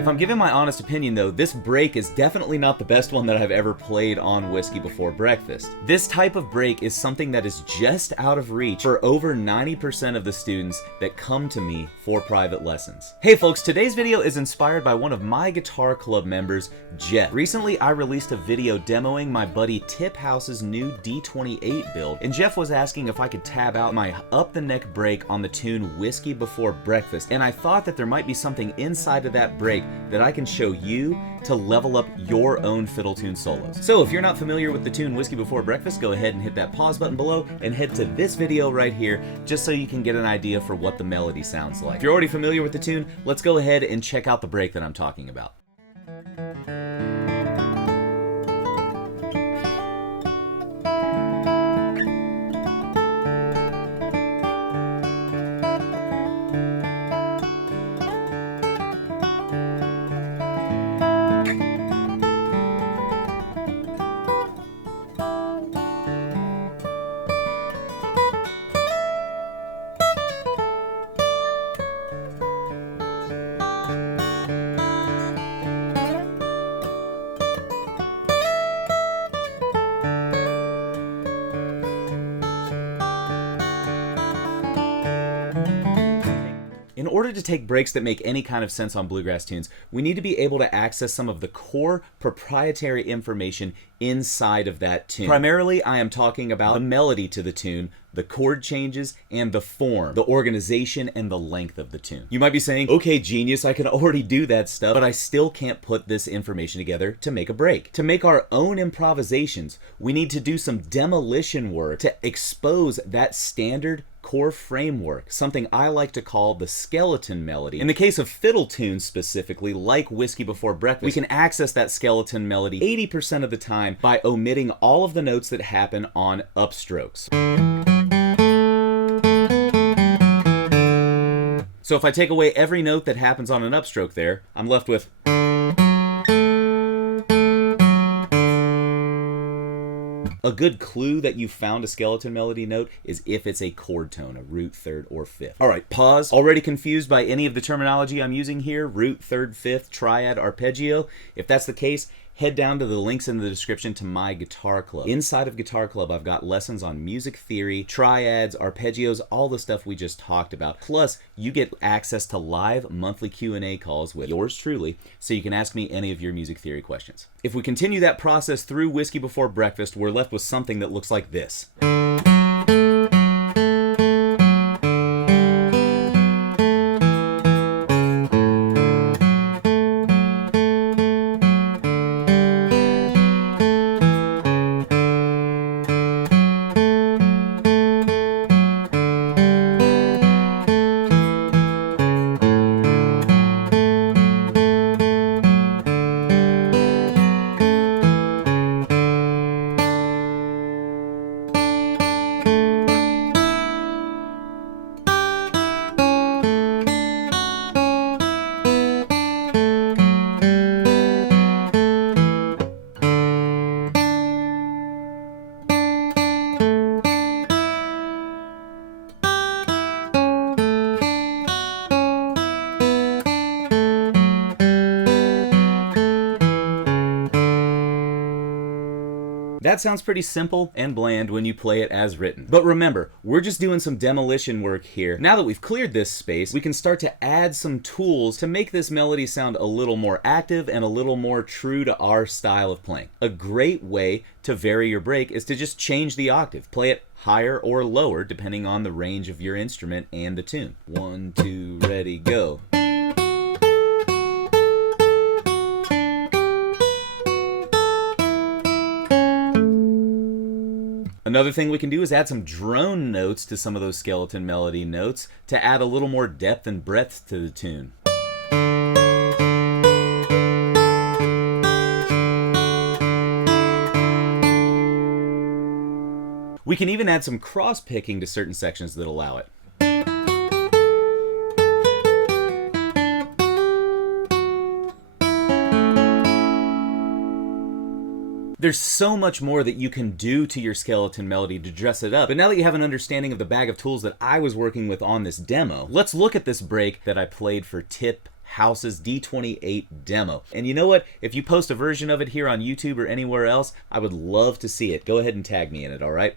If I'm giving my honest opinion though, this break is definitely not the best one that I've ever played on Whiskey Before Breakfast. This type of break is something that is just out of reach for over 90% of the students that come to me for private lessons. Hey folks, today's video is inspired by one of my guitar club members, Jeff. Recently I released a video demoing my buddy Tip House's new D28 build, and Jeff was asking if I could tab out my up the neck break on the tune Whiskey Before Breakfast, and I thought that there might be something inside of that break that I can show you to level up your own fiddle tune solos. So if you're not familiar with the tune Whiskey Before Breakfast, go ahead and hit that pause button below and head to this video right here just so you can get an idea for what the melody sounds like. If you're already familiar with the tune, let's go ahead and check out the break that I'm talking about. In order to take breaks that make any kind of sense on bluegrass tunes, we need to be able to access some of the core proprietary information inside of that tune. Primarily, I am talking about the melody to the tune, the chord changes, and the form, the organization, and the length of the tune. You might be saying, okay, genius, I can already do that stuff, but I still can't put this information together to make a break. To make our own improvisations, we need to do some demolition work to expose that standard core framework, something I like to call the skeleton melody. In the case of fiddle tunes specifically, like Whiskey Before Breakfast, we can access that skeleton melody 80% of the time by omitting all of the notes that happen on upstrokes. So if I take away every note that happens on an upstroke there, I'm left with a good clue that you found a skeleton melody note is if it's a chord tone, a root, third, or fifth. All right, pause. Already confused by any of the terminology I'm using here? Root, third, fifth, triad, arpeggio? If that's the case, head down to the links in the description to my guitar club. Inside of Guitar Club, I've got lessons on music theory, triads, arpeggios, all the stuff we just talked about. Plus, you get access to live monthly Q&A calls with yours truly, so you can ask me any of your music theory questions. If we continue that process through Whiskey Before Breakfast, we're left with something that looks like this. That sounds pretty simple and bland when you play it as written. But remember, we're just doing some demolition work here. Now that we've cleared this space, we can start to add some tools to make this melody sound a little more active and a little more true to our style of playing. A great way to vary your break is to just change the octave. Play it higher or lower depending on the range of your instrument and the tune. 1, 2, ready, go. Another thing we can do is add some drone notes to some of those skeleton melody notes to add a little more depth and breadth to the tune. We can even add some cross-picking to certain sections that allow it. There's so much more that you can do to your skeleton melody to dress it up. But now that you have an understanding of the bag of tools that I was working with on this demo, let's look at this break that I played for Tip House's D28 demo. And you know what? If you post a version of it here on YouTube or anywhere else, I would love to see it. Go ahead and tag me in it, all right?